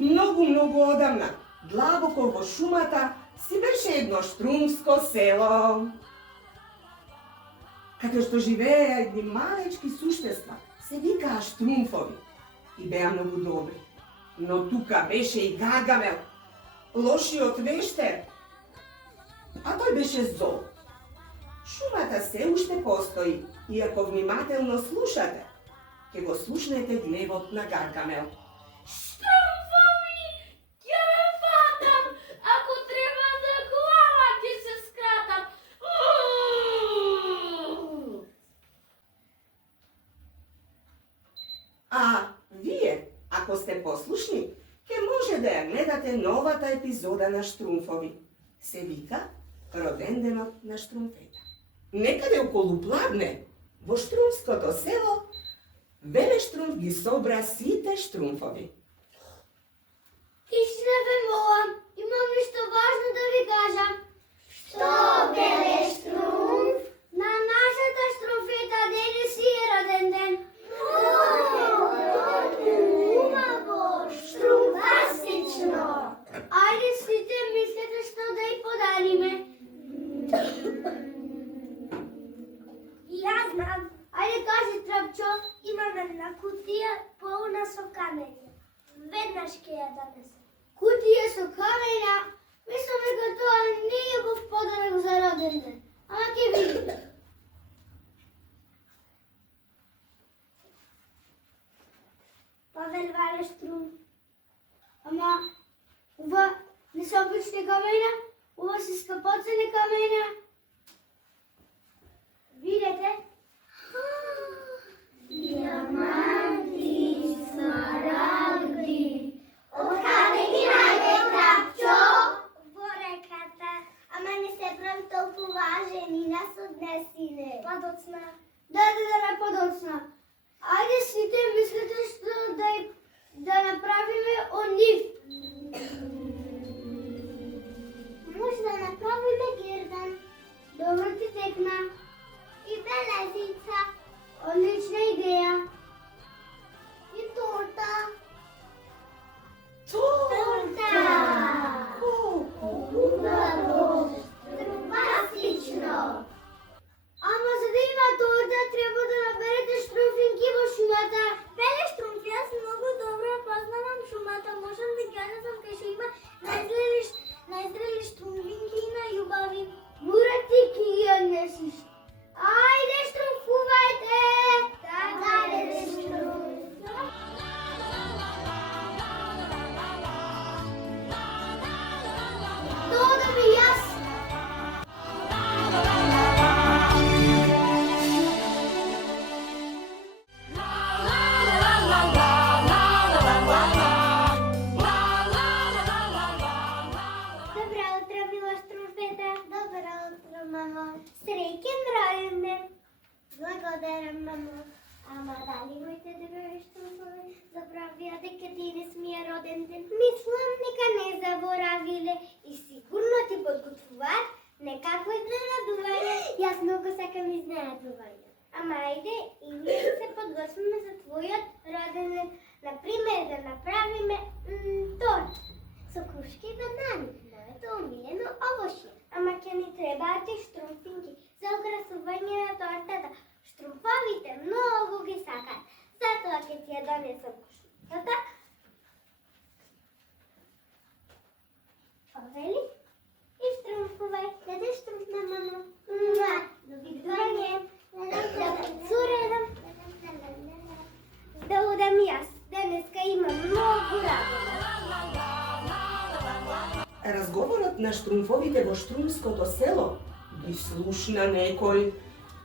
Mnogo odavna, dlaboko во шумата, си беше едно штрумско село. Каде што живееја едни малечки суштества, се викаа штрумфови и беа многу добри. Но тука беше и Гаргамел, лошиот вештер, а тој беше зол. Шумата се уште постои, и ако внимателно слушате, ќе го слушнете гневот на Гаргамел. Штрумфови, ќе ве фатам, ако треба за глава ќе се скратам. А вие, ако сте послушни, ќе може да ја гледате новата епизода на Штрумфови. Се вика Роденденот на Штрумфета. Некаде околу Пладне, во штрумското село, Веле Штрумф ги собра сите Штрумфови. Тишина ве молам, имам нешто важно да ви кажам. Што, Веле Штрумф? На нашата Штрумфета денес си е роден ден. Убаво, штрумфастично! Ајде сите мислете што да ја подариме. Ја знам, Ајде кажи, Трапчо. имаме една кутија полна со камења. Веднаш ќе ја донесам. Кутија со камења. Мислам дека тоа не е љубов подарок за роден ден. Ама ќе видиме. Павел Вале Штрумф. Ама, ова не се обични камења, ова се скапоцени камења. Видете? Диаманти, смарагди. Од каде ги најде, Трапчо? Во реката. Ама не се прави толку важен и нас однесине. Подоцна. Да, не подоцна. Ајде сите мислите што да направиме од нив. Може да направиме гердан Добро ти текна. и белезица Одлична идеја. и торта. Торта! Колку Убаво, штрумфастично. Ама за да има торта треба да наберете штрумфинки во шумата. Веле Штрумф, јас многу добро познавам шумата. Можам да гледам кај што има најзрели штрумфинки и најубави. Мора ти ки ги однесиш. Ајде штрумфувајте! Да, Веле Штрумф. Тоа да би јас. Добро утро, мила Штрумфета. Добро утро, мамо. Среќен роден ден. Благодарам, мамо. Ама дали моите дебели Штрумфови забравија дека денес ми е роден ден? Мислам дека не заборавиле и сигурно ти подготвуваат некакво изненадување. Јас многу сакам изненадување. Ама ајде и ние се подготвиме за твојот роден ден. Например, да направиме торт со крушки и банани. Моето омилено овошје. Ама ќе ни требаат и штрумфинки за украсување на тортата. Штрумфовите многу ги сакаат. Затоа ќе ти ја донесам кушницата. Овели и штрумфувај. Даде штрумф на мамо. Довидување. Да цуредам. Да удам јас. Денеска имам многу работа. Разговорот на Штрумфовите во штрумското село ги слушна некој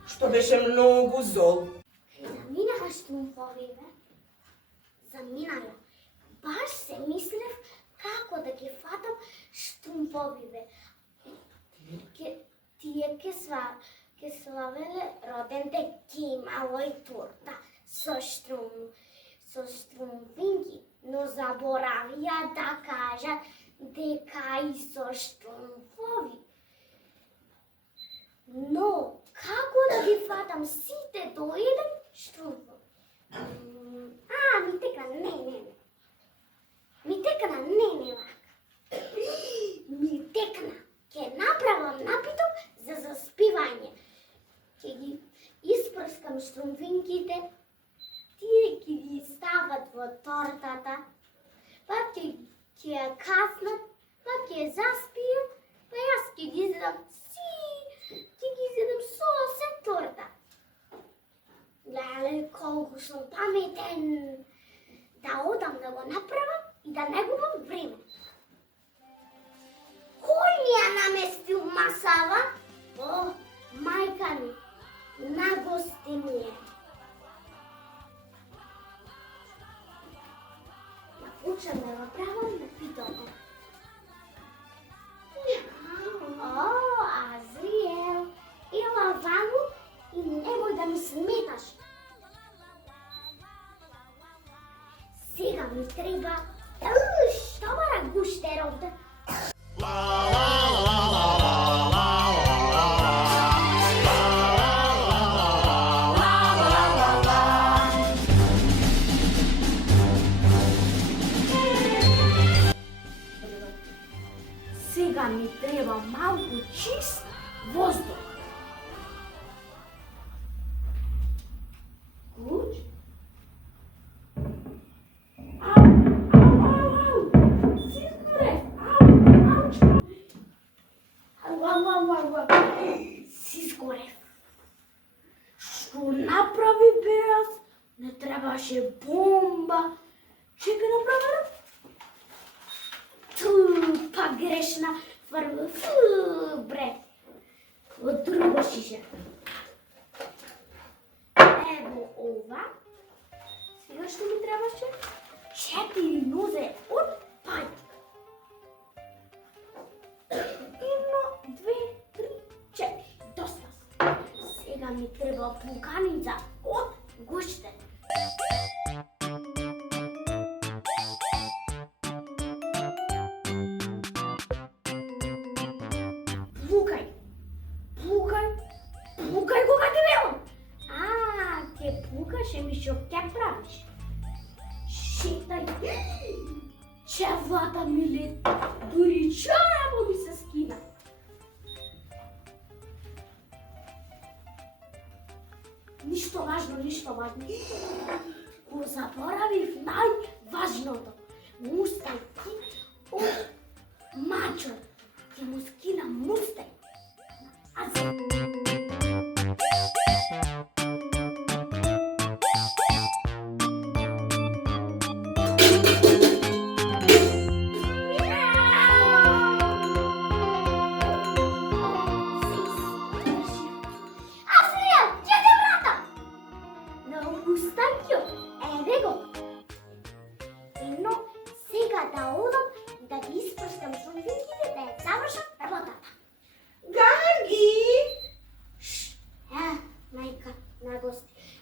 што беше многу зол. Заминаха Штрумфовите. Заминаја. Баш се мислев како да ги фатам Штрумфовите. Тие ке славеле роден ден, ке имало и торта со штрумфинки, но заборавија да кажат дека и со Штрумфови. Но како да ги фатам сите до еден Штрумфов? Ми текна, не. Ми текна от тортата, пак ќе ја каснат, пак ќе ја заспијат, па јас ќе ги изедам со се торта. Леле, колку сум паметен! Да одам да го направам и да не губам време. Кој ми ја наместил масава? О, мајка ми, на гости ми е. Ја почнам да го правам на питото. О, Азриел, ела ваму и немој да ми сметаш. Сега ми треба штомара гуштеровда. Сега ми треба малку чист воздух. Клуч? Си сгорев. Што направи беас? Не требаше бомба. Чека направи. Па грешна. Бре. Од друго шише. Ево ова. Сега што ми требаше? 4 нозе од пајка. 1, 2, 3, 4. Доста. Сега ми треба пуканица од гуште. Пукај кога ти велам. Ќе пукаше ми што ќе правиш. Шетај. Чевата ми лет. Дури чораво ми се скина. Ништо важно. Го заборавив најважното. Мустај од мачо. Ќе му скина мустај.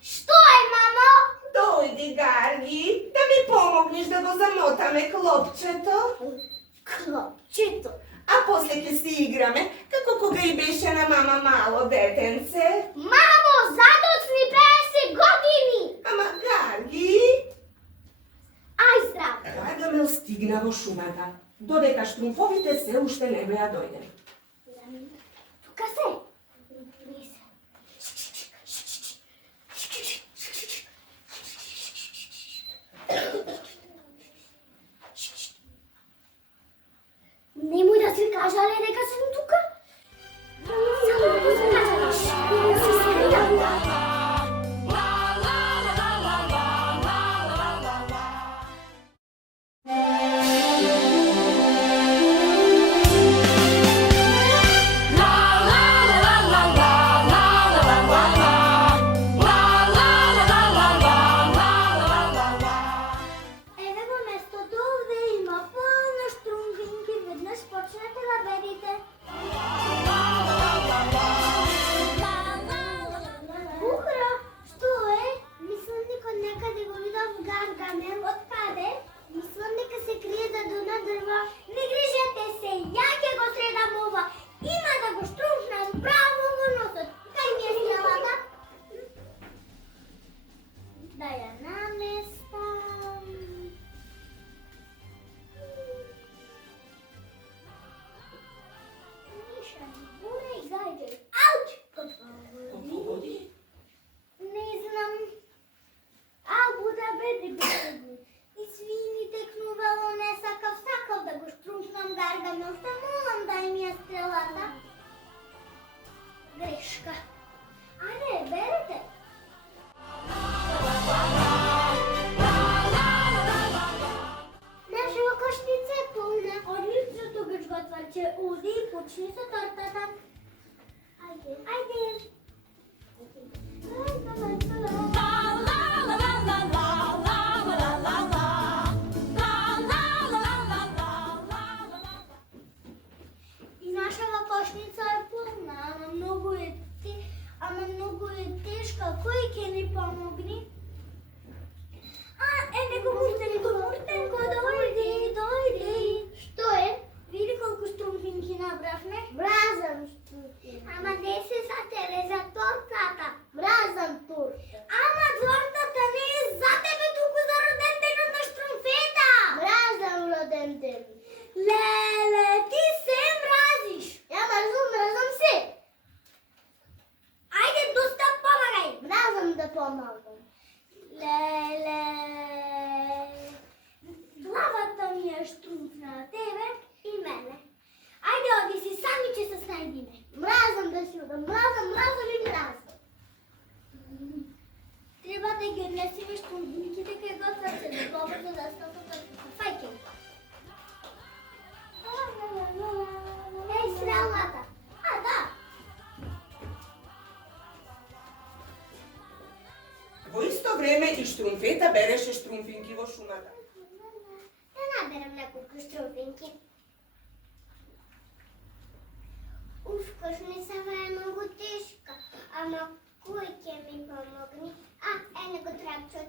Што е, мамо? Дојди, Гарги, да ми помогнеш да го замотаме клопчето. Клопчето? А после ќе си играме, како кога и беше на мама мало детенце. Мамо, задоцни 50 години! Ама, Гарги... Ај здрав! Гаргамел стигна во шумата, додека штрумфовите се уште не беа дојдени. Тука се. Немој да си кажале дека сум тука. Само да си кажале. Да си скријам. за тортата. Айде. Айде. И нашава кошница е пълна, ама много е тежка. Кой ќе ни помогне? Него Муртенко, дойди. Што е? Види колку струмфинки набравме. Мразам струмфинки. Ама не се за тебе, за тортата. Мразам торта. Ама тортата не е за тебе, туку за роден денот на Штрумфета. Мразам роден ден. Леле, ти се мразиш. Ја мразам се. Ајде, доста помагај. Мразам да помагам. Леле. Главата ми е штрумфна на тебе и мене. Ајде, оди си, сами ќе се снајдиме. Мразам да си одам, мразам и мразам. Треба да ги однесеме штрумфинките кај готваче, да побрзо да стопат фајке. Еј, сралата. Да. Во исто време и Штрумфета береше штрумфинки во шумата. Да наберам неколку штрумфинки. Кошницава е многу тешка, ама кој ќе ми помогне? Него трапчо,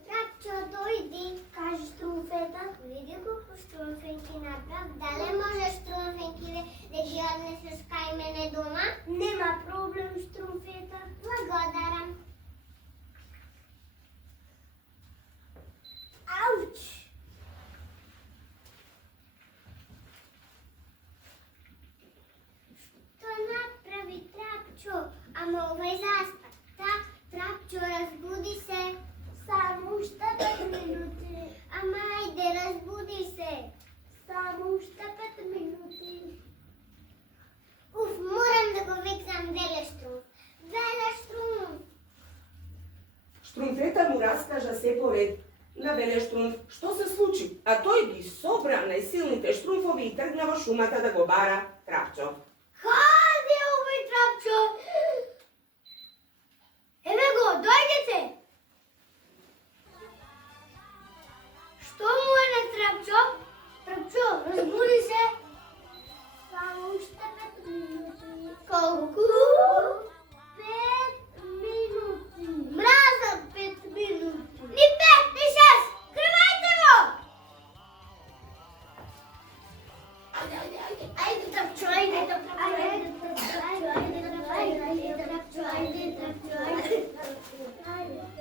дојди. Кажи Штрумфета, види колку штрумфинки направ. Дале можеш штрумфинките да ги однесеш кај мене дома? Нема проблем, Штрумфета. Благодарам. Ауч! Што направи Трапчо? Ама овај заспа. Трапчо, разбуди се. Само уште 5 минути. Ама ајде, разбуди се. Само уште 5 минути. Морам да го викнам Велештрум. Велештрум! Штрумфета му раскажа се по ред на Велештрумф што се случи, а тој ги собра најсилните штрумфови и тргна во шумата да го бара Трапчо. Хаде овој Трапчо! Еве го, дојдете! Што му е на Трапчо? Трапчо, разбуди се! Само уште 5 минути. Колку? 5 минути. Мразам 5 минути. Ни 5, ни 6! Кривајте го! Ајде, Трапчо,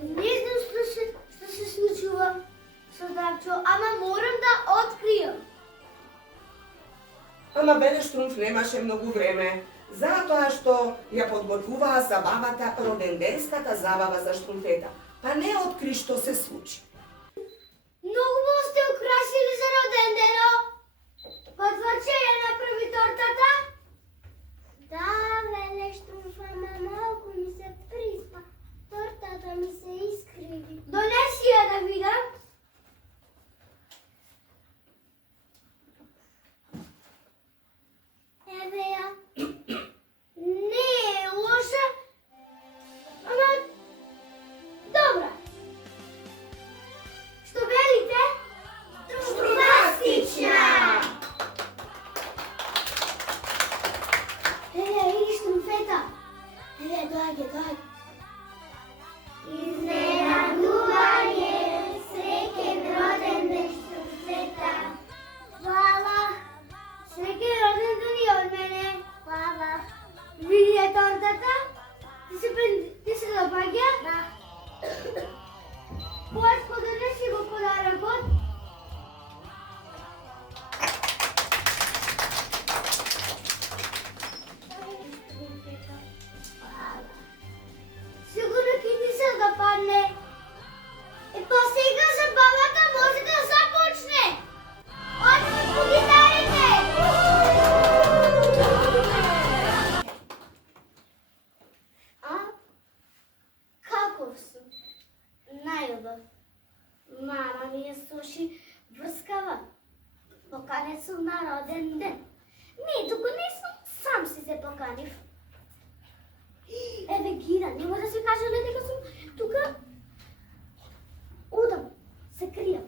Не знам што се случува со Трапчо, ама морам да откријам. Ама Велештрумф немаше многу време, затоа што ја подготвуваа забавата, роденденската забава за Штрумфета, па не откри што се случи. Многу му сте украсили за роден дено. Готваче ја направи тортата? Да, Велештрумф, ама малку ми се приспа. Тортата ми се искриви. Донеси ја да видам. Еве ја. Не е лоша, ама добра. Што велите? Штрумфастична! Види Штрумфета. Доаѓа. Изненадување, среќен роден ден Штрумфета. Хвала. Среќен роден ден и од мене. Хвала. Види ја тортата? Ти се допаѓа? Да. Појачко, донеси го подарокот. Сигурно ќе ти се допадне. Па сега забавата може да започне. Отвор по гитарите! Каков сум? Најубав. Мама ми ја суши брскава. Поканет сум на роден ден. Не, туку не сум Sam si se pokaniš. Еве Гира, нема да се каже ли дека сум тука? Одам, се кријам.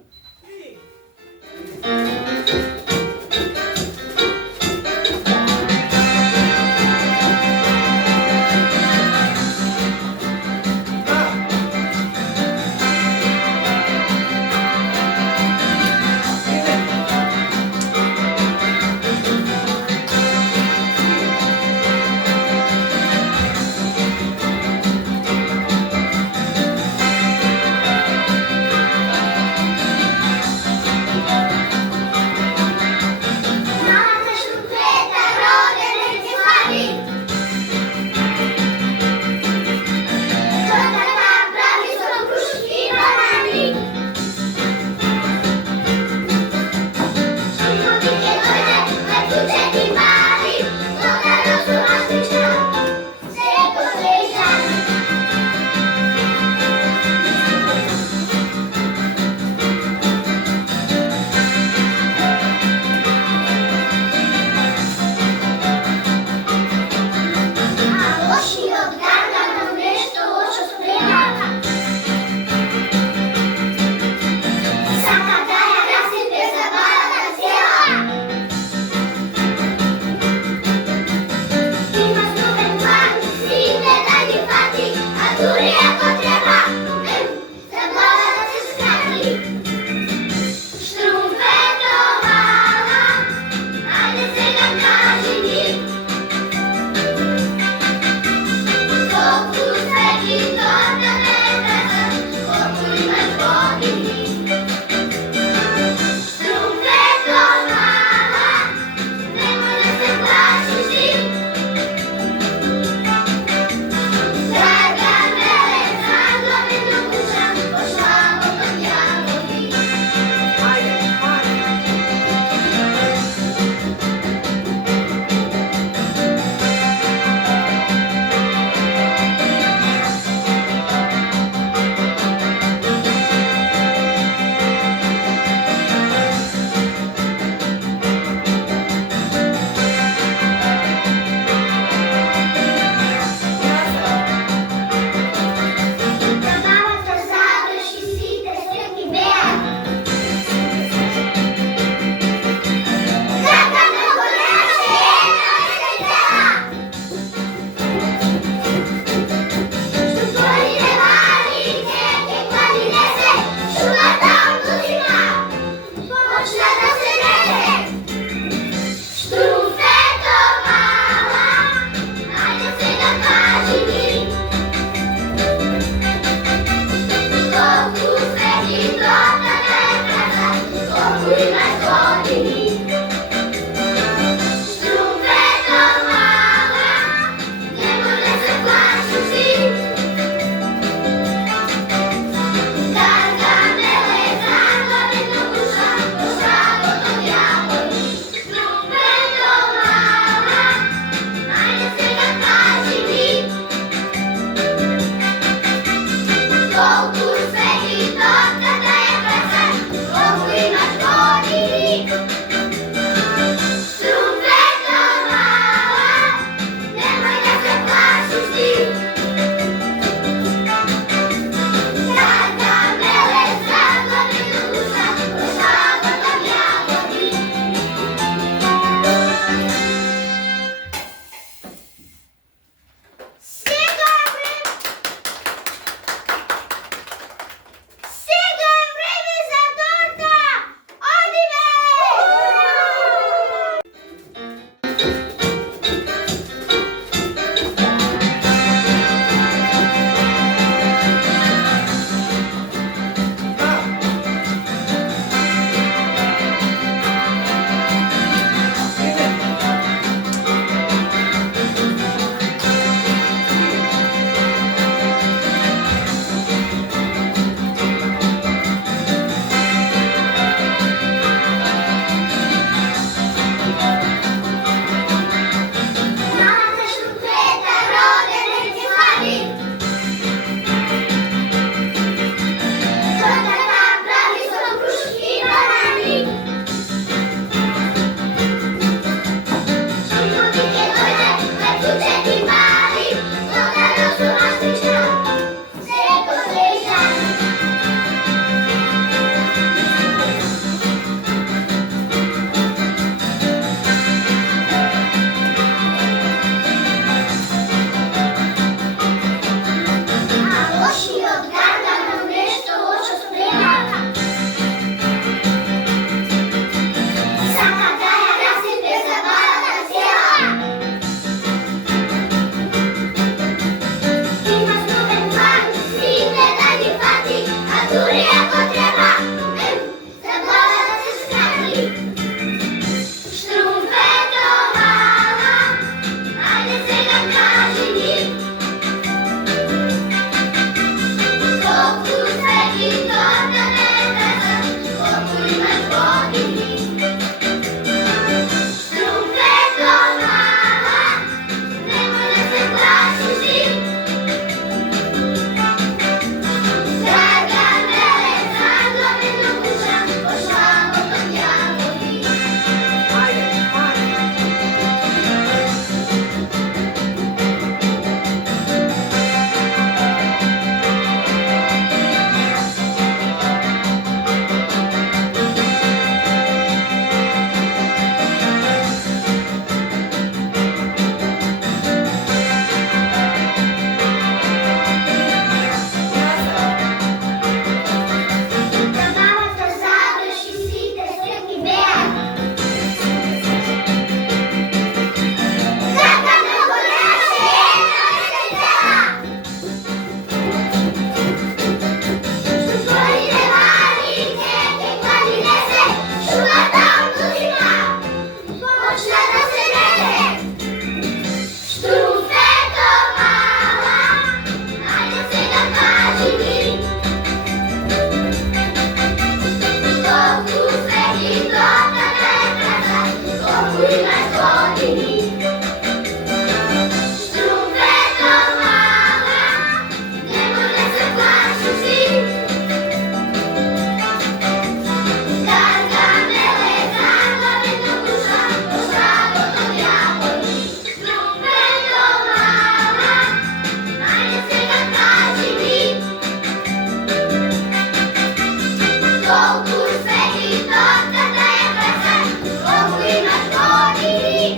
Konkurs sveti torta da je plesan, koliko imaš godini.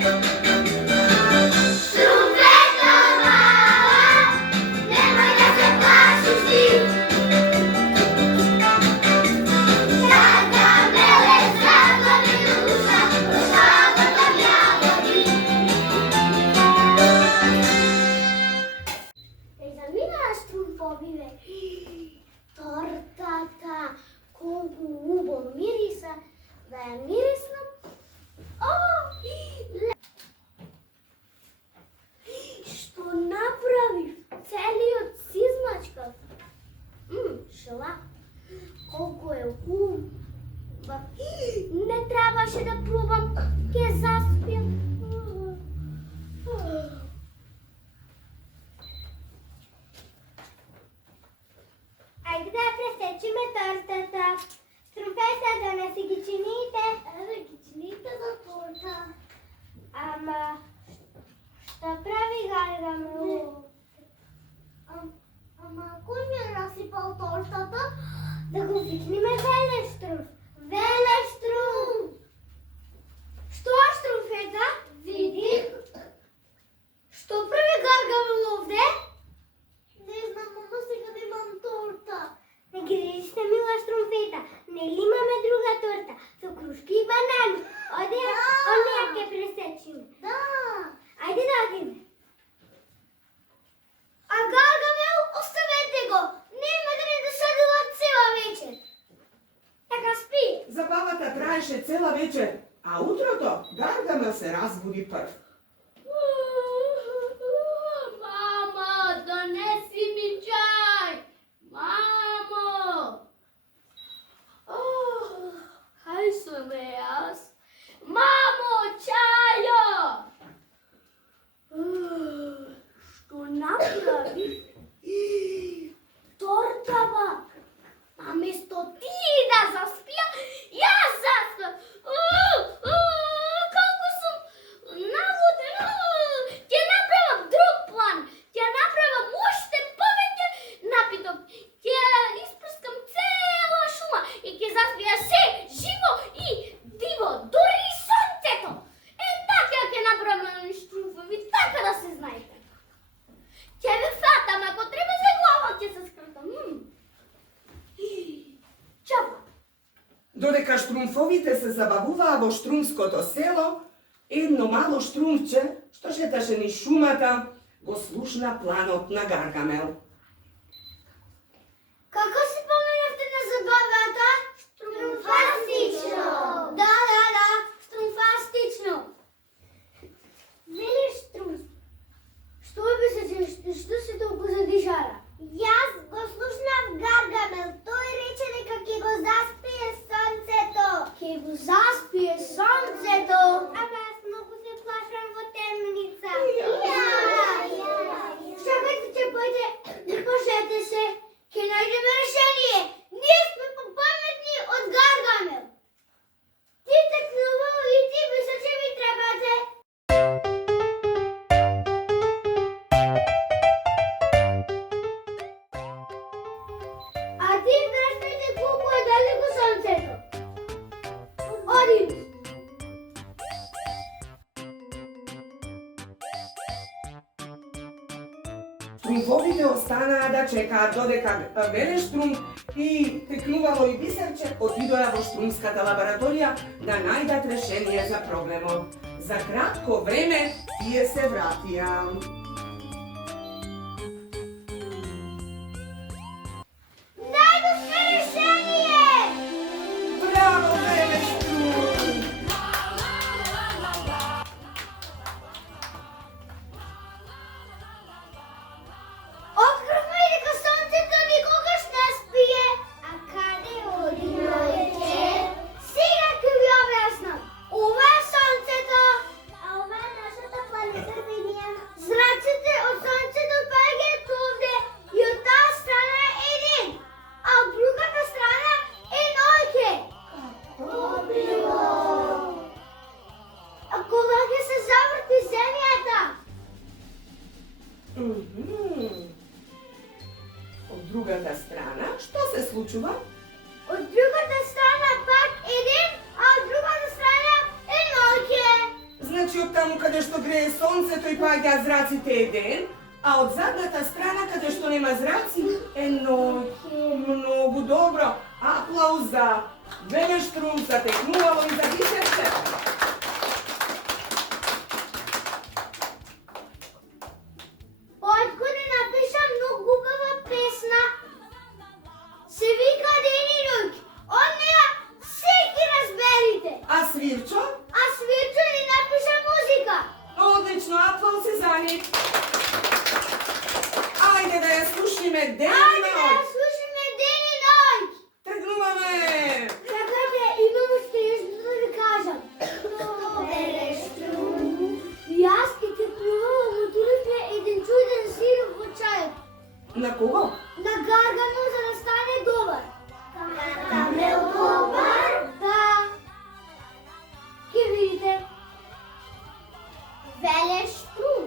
Strumpeta mala, nemoj da se plašiš ti. Gargamele zaglavne duša, prošavatam jagodi. Examina strumfovive. Tortata, koliko ubo mirisa, da je mirisna. Što napraviš? Celi od sizmačka. Šla. Koliko je uba. Ne trebaše da probam, kje zaspijem. Ajde da presečime tortata. Strumpeta, donesi gičinite. Evo gičinite za torta. Ama, šta pravi Gargamel? Ama, ko mi je rasipal tortata? Da go viknime Veleštrum. Veleštrum! Što, Strumpeta? Vidim. Što pravi Gargamel ovde? Ne znam, mama, сега да имам торта. Не грижи се, мила Strumpeta. Нели имаме друга торта? Со крушки и банани. Оде, онеја ќе пресечиме. Да. Ајде да одиме. А Гаргамел, оставете го. Нема да не досадува цела вечер. Така спи. Забавата траеше цела вечер, а утрото Гаргамел се разбуди прв. Mama, donesi mi čaj! Mamo! Kaj sam jaz? Mamo, čajo! Što napravi? Tortava! Namesto ti da zaspija, ja zaspam! Kako sam navuden! Ќе направам друг план. Ќе направам уште повеќе напиток. Ќе испрскам цела шума и ќе заспија се живо и диво, дури и сонцето. Така ќе направам Strumpfovi, така да се знаете. Ќе ве фатам, ако треба за глава ќе се скртам. Чао. Додека Штрумфовите се забавуваа во штрумското село, едно мало штрумче, што шеташе низ шумата, го слушна планот на Гаргамел. Како си поменавте на забавата? Струмфастично! Да, струмфастично! Вели Штрум, што се толку задишара? Јас го слушнав Гаргамел, тој рече дека ќе го заспие сонцето. Ќе го заспие сонцето? Ама јас многу се плашам во темница. Чакайте, че појде, пошете се, ќе најдеме решение. Ние сме попаметни од Гаргамел. Ти такнувал и ти мисля, че ми требате. А ти връщайте колко е далеко сонцето. Одим. Штрумфовите останаа да чекаат додека Велештрум и текнувало и Бисерче отидоа во штрумската лабораторија да најдат решение за проблемот. За кратко време тие се вратија. Најдовме решение! Браво, Велештрум! Откривме дека сонцето никогаш не спие. А каде оди најче? Сега ќе ви објаснам. Ова е сонцето. А ова е нашата планета Земја. Зрак gre sonce, тој паѓа зраците е ден, а од задната страна, каде што нема зраци, е ноќ. Многу добро. Аплауз за Велештрум, за Текнувало и за Бисерче. Појко не напиша многу убава песна. Се вика Ден и ноќ. Од неа секи разберите. А свирчо? А Свирчо ни напиша музика. Одлично, аплауз и за нив. Ајде да ја слушниме Ден и Ајде да ја ноќ. слушаме Ден и ноќ. Тргнуваме! Чакате, имам уште нешто да ви кажам. Јас и Текнувало мотуривме еден чуден сироп во чајот. На кого? На Гаргамел за да стане добар. Гаргамел добар? Да. Ке видите. Велештрум,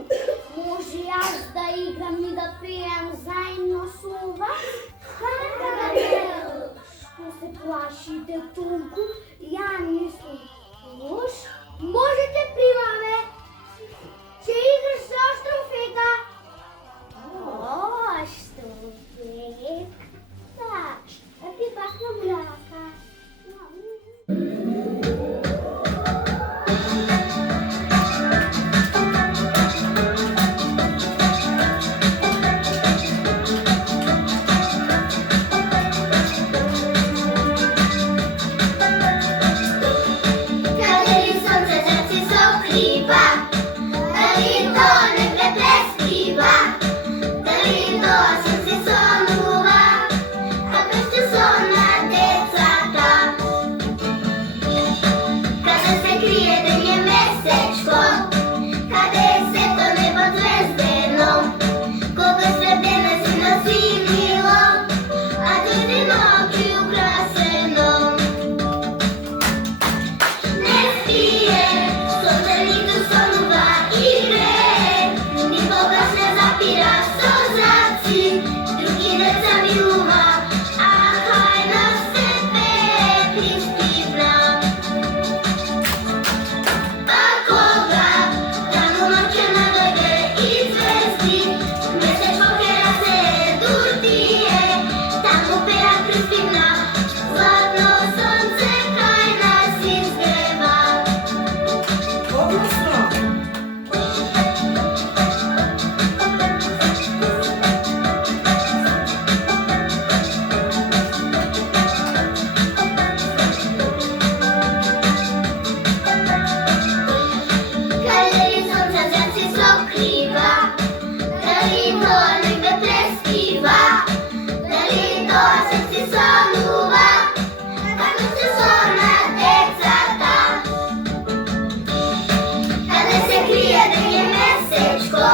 може јас да играм и да пеам заедно со вас? Гаргамел, што се плашите толку? Ја не сум лош. Можете примаме. Ќе играш со Штруфета. О, Штруфета. Да ти пакнам рака. Каде ли сонце зраци сокрива, дали то небе преспива, дали то сонце сонува, а пеште сон на децата. Каде се крие ден е месечко, каде се то небо звездено, кога средена си носи мило, а дојде ноќ украсено. Не спие, сонце ниту сонува и грее, никогаш не запира со зраци, други деца милува, а хај на се пее приспивна. Па кога тамо ноќе надојде и звезди, месечко ќе разсее дуртие, тамо пеа приспивна, златно сонце кај нас изгрева. Одлично! Каде ли сонце зраци сокрива, дали то небе преспива, дали то срце сонува, како се сон на децата. Каде се крие ден е месечко,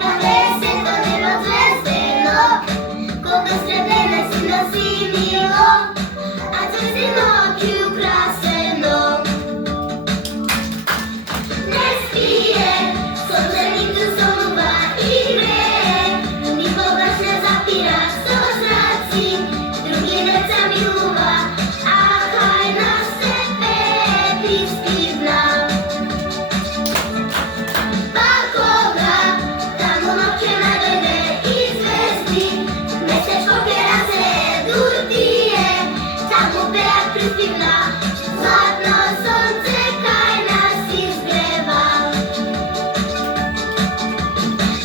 каде се то небо звездено, кога средена си носи мило, а звезди ноќ украсено. Не спие, сонце ниту сонува и грее, никогаш не запира со зраци, други деца милува, а хај нас се пее приспивна. Па кога тамо ноќе надојде и звезди, месечко ќе разсее дуртие, тамо пеа приспивна, златно сонце кај нас изгрева.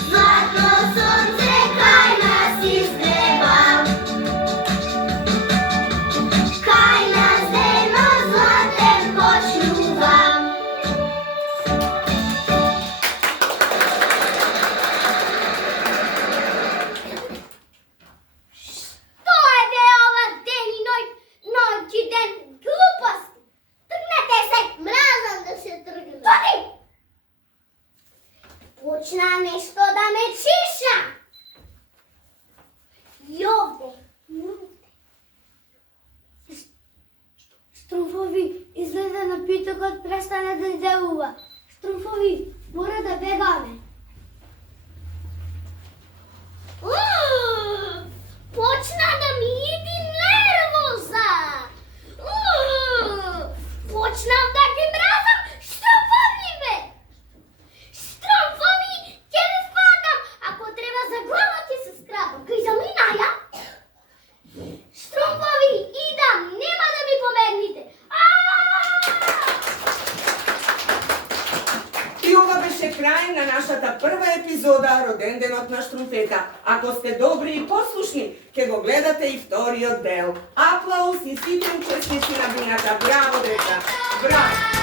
Златно сонце кај нас изгрева. Кај нас денот златен почнува. Што е бе ова Ден и ноќ? Ноќ и ден глупости. Тргнете се. Мразам да се тргнам. Тоди! Почна нешто да ме чиша. И овде. Штруфови, излезе напитокот, престане да делува. Штруфови, мора да бегаме. Почна да ми иди нервоза. Почнав да ги мразам штруфови, бе. нашата прва епизода Роденденот на Штрумфета. Ако сте добри и послушни, ќе го гледате и вториот дел. Аплауз и сите учесници на бината. Браво, деца! Браво!